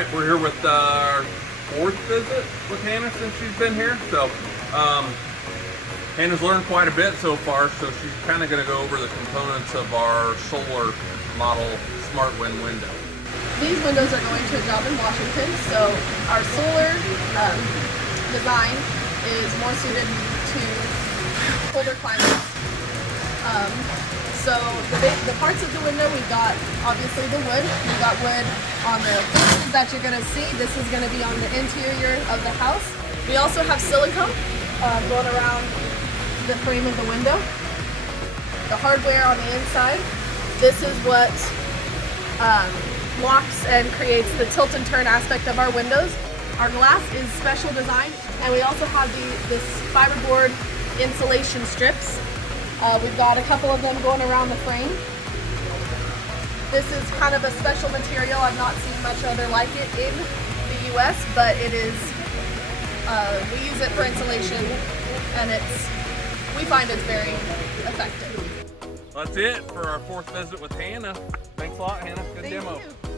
right, we're here with our fourth visit with Hannah since she's been here. So Hannah's learned quite a bit so far, so she's kind of going to go over the components of our solar model Smart Wind window. These windows are going to a job in Washington, so our solar design is more suited to colder climates. So the parts of the window, we've got obviously the wood. We've got wood on the faces that you're going to see. This is going to be on the interior of the house. We also have silicone going around the frame of the window. The hardware on the inside. This is what locks and creates the tilt and turn aspect of our windows. Our glass is special design, and we also have this fiberboard insulation strips. We've got a couple of them going around the frame. This is kind of a special material. I've not seen much other like it in the US, but it is, we use it for insulation, and we find it's very effective. That's it for our fourth visit with Hannah. Thanks a lot, Hannah. Good demo. Thank you.